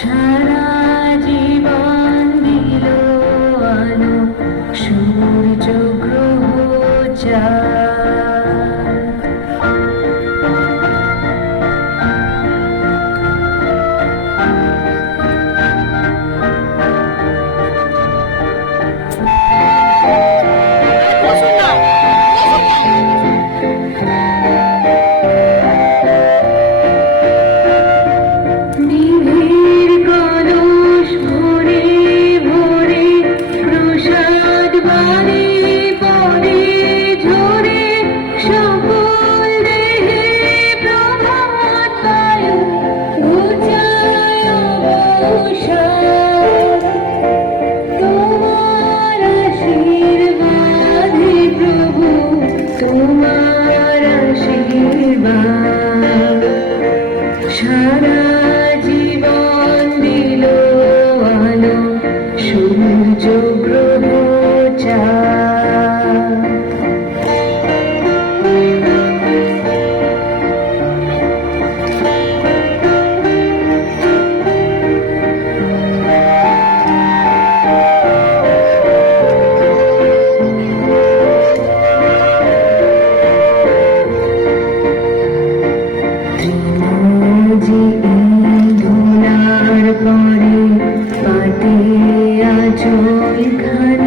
সারা জীবন দিল আলো সূর্য গ্রহ চাঁদ। তোমার আশীর্বাদ সারা ধুলার করে পাতিয়া চোখ